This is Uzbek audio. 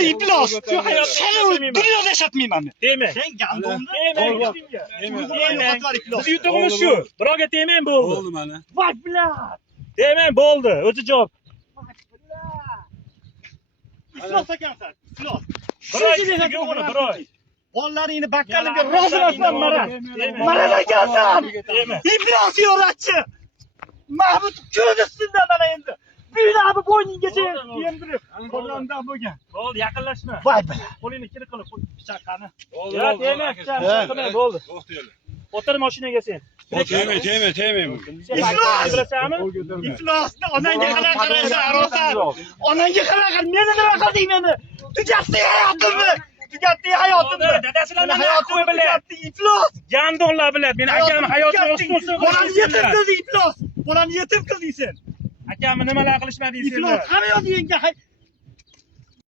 qildi iflos. Seni dunyoda yashatmayman men. Deme. Sen gandonda Biz yutug'imiz shu. Birovga tegmang bo'ldi. Bo'ldi mana. Voy bilan. Demang bo'ldi. O'zi javob. Iflos ekansan. Iflos. Biroy yo'q uni biroy. Bolalaringni bakkalimga rozimasman mana. Mana ekansan. Iflos yo'ratchi. Mahmud ko'rdisinda mana endi. Buynani bo'yninggacha yemdirib. Qo'llandan bo'lgan. Bo'ldi, yaqinlashma. Voy bilan. Qo'lingni kiri qilib qo'y pichoqqani. Bo'ldi. Yo'q, tegma, pichoqqani bo'ldi. O'tir mashinaga sen. Tegmay. Bilasanmi? Iflosni onangga qanaqa qaraysan, Arosan? Onangga qanaqa meni nima qilding meni? Tugatding hayotimni. Tugatding hayotimni. Dadasilarni hayotimni biladi. Iflos. Gandonlar biladi. Meni akamni hayotini ustun Bolani yetim qilding iflos. Bolani yetim qilding sen. Akamni nimalar qilishmading sen? Iflos hamma yo'q